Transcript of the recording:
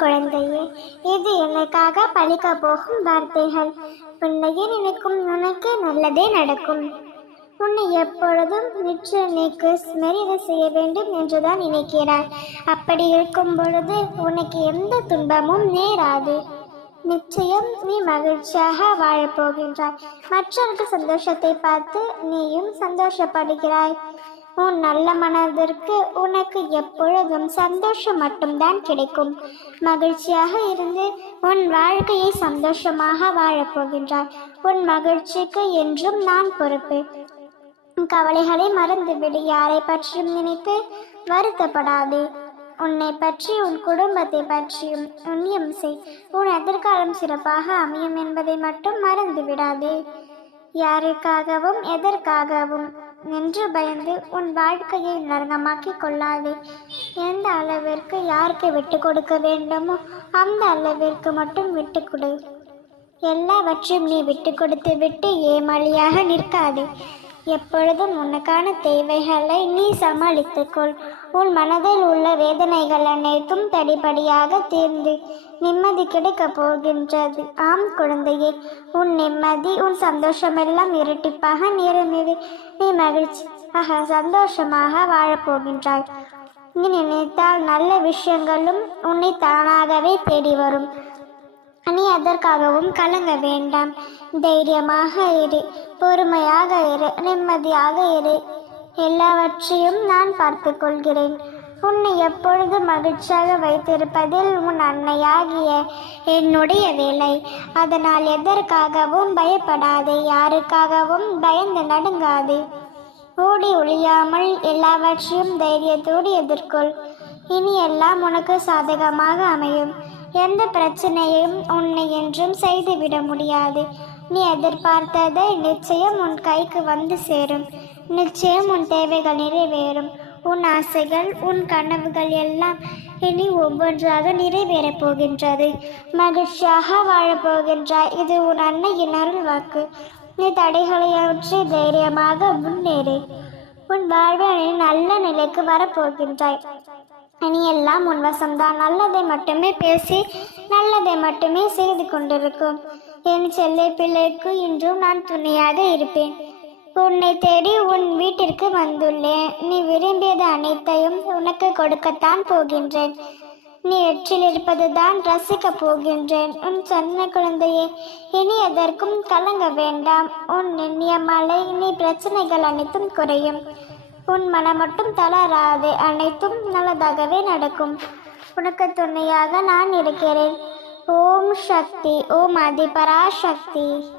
குழந்தையே இது எனக்காக பழிக்க போகும் வார்த்தைகள். உன்னையே நினைக்கும் உனக்கு நல்லதே நடக்கும். உன்னை எப்பொழுதும் நிற்று நீக்கு செய்ய வேண்டும் என்றுதான் நினைக்கிறாய். அப்படி இருக்கும் பொழுது உனக்கு எந்த துன்பமும் நேராது. நிச்சயம் நீ மகிழ்ச்சியாக வாழப் போகின்றாய் மற்றவர்கள் சந்தோஷத்தை பார்த்து நீயும் சந்தோஷப்படுகிறாய். உன் நல்ல மனதிற்கு உனக்கு எப்பொழுதும் சந்தோஷம் மட்டும்தான் கிடைக்கும். மகிழ்ச்சியாக இருந்து உன் வாழ்க்கையை சந்தோஷமாக வாழப்போகின்றாய். உன் மகிழ்ச்சிக்கு என்றும் நான் பொறுப்பு. உன் கவலைகளை மறந்துவிடு. யாரை பற்றியும் நினைத்து வருத்தப்படாதே. உன்னை பற்றி உன் குடும்பத்தை பற்றியும் உன்னியம் செய். உன் எதிர்காலம் சிறப்பாக அமையும் என்பதை மட்டும் மறந்து விடாதே யாருக்காகவும் எதற்காகவும் நின்று பயந்து உன் வாழ்க்கையை நரகமாக்கிக் கொள்ளாதே. எந்த அளவிற்கு யாருக்கு விட்டு கொடுக்க வேண்டுமோ அந்த அளவிற்கு மட்டும் விட்டு கொடு. எல்லாவற்றையும் நீ விட்டு கொடுத்து விட்டு ஏமாளியாக நிற்காதே. எப்பொழுதும் உனக்கான தேவைகளை நீ சமாளித்துக்கொள். உன் மனதில் உள்ள வேதனைகள் அனைத்தும் தடிப்படியாக தீர்ந்து நிம்மதி கிடைக்கப் போகின்றது. ஆம் குழந்தையே உன் நிம்மதி உன் சந்தோஷமெல்லாம் இரட்டிப்பாக நிரம்பிது நீ மகிழ்ச்சி ஆக சந்தோஷமாக வாழப்போகின்றாய். நீ நினைத்தால் நல்ல விஷயங்களும் உன்னை தானாகவே தேடி வரும். எதற்காகவும் கலங்க வேண்டாம். தைரியமாக இரு. பொறுமையாக இரு. நிம்மதியாக இரு. எல்லாவற்றையும் நான் பார்த்து கொள்கிறேன். உன்னை எப்பொழுது மகிழ்ச்சியாக வைத்திருப்பதில் உன் அன்னையாகிய என்னுடைய வேலை. அதனால் எதற்காகவும் பயப்படாதே. யாருக்காகவும் பயந்து நடுங்காதே. ஓடி ஒழியாமல் எல்லாவற்றையும் தைரியத்தோடு எதிர்கொள். இனி எல்லாம் உனக்கு சாதகமாக அமையும். எந்த பிரச்சனையும் உன்னை என்றும் செய்துவிட முடியாது. நீ எதிர்பார்த்ததை நிச்சயம் உன் கைக்கு வந்து சேரும். நிச்சயம் உன் தேவைகள் நிறைவேறும். உன் ஆசைகள் உன் கனவுகள் எல்லாம் இனி ஒவ்வொன்றாக நிறைவேறப் போகின்றது. மகிழ்ச்சியாக வாழப்போகின்றாய் இது உன் அன்னையின் அருள் வாக்கு நீ தடைகளை அற்றி தைரியமாக முன்னேறு. உன் வாழ்வில் நல்ல நிலைக்கு வரப்போகின்றாய் இனி எல்லாம் உன் வசம்தான். நல்லதை மட்டுமே பேசி நல்லதை மட்டுமே செய்து கொண்டிருக்கும். என் செல்லை பிள்ளைக்கு இன்றும் நான் துணையாக இருப்பேன். உன்னை தேடி உன் வீட்டிற்கு வந்துள்ளேன். நீ விரும்பியது அனைத்தையும் உனக்கு கொடுக்கத்தான் போகின்றேன். நீ எற்றில் இருப்பதுதான் ரசிக்கப் போகின்றேன். உன் சொன்ன குழந்தையே இனி எதற்கும் கலங்க வேண்டாம். உன் எண்ணிய மழை நீ பிரச்சனைகள் அனைத்தும் குறையும். உன் மனம் மட்டும் தளராது அனைத்தும் நல்லதாகவே நடக்கும். உனக்கு துணையாக நான் இருக்கிறேன். ஓம் சக்தி ஓம் அதிபராசக்தி.